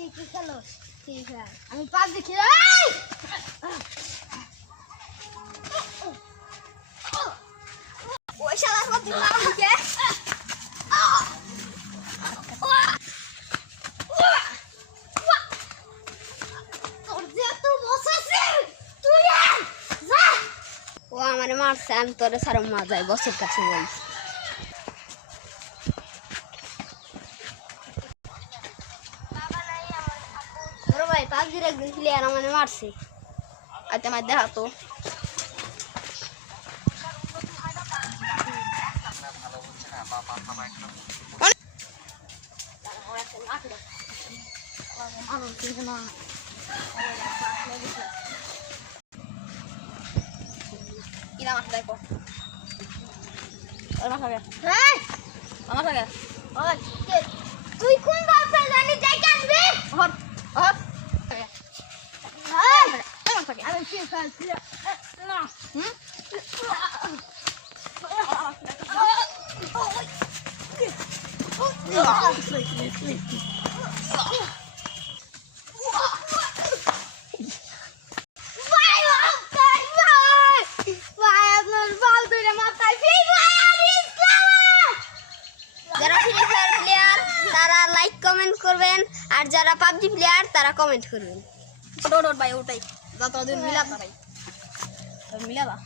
কি খেলো ঠিক আছে আমি পাঁচ দেখি ওই শালা কত দিন আমাকে তোর যে এত মশাছে তুই যা ও আমারে মারছে আমি তোরে সারা মা যাই বসের কাছে যাই ভাই পাবজির একজন প্লেয়ার আমাকে মারছে আজ আমার দেখা তো তুই কোন বাপে জানি যাই কাটবি আমি কি খাচ্ছি না যারা ফ্রি ফায়ার প্লেয়ার তারা লাইক কমেন্ট করবেন আর যারা পাবজি প্লেয়ার তারা কমেন্ট করবেন ওট ভাই ওটাই যতদিন মিলা তারাই মিলাবা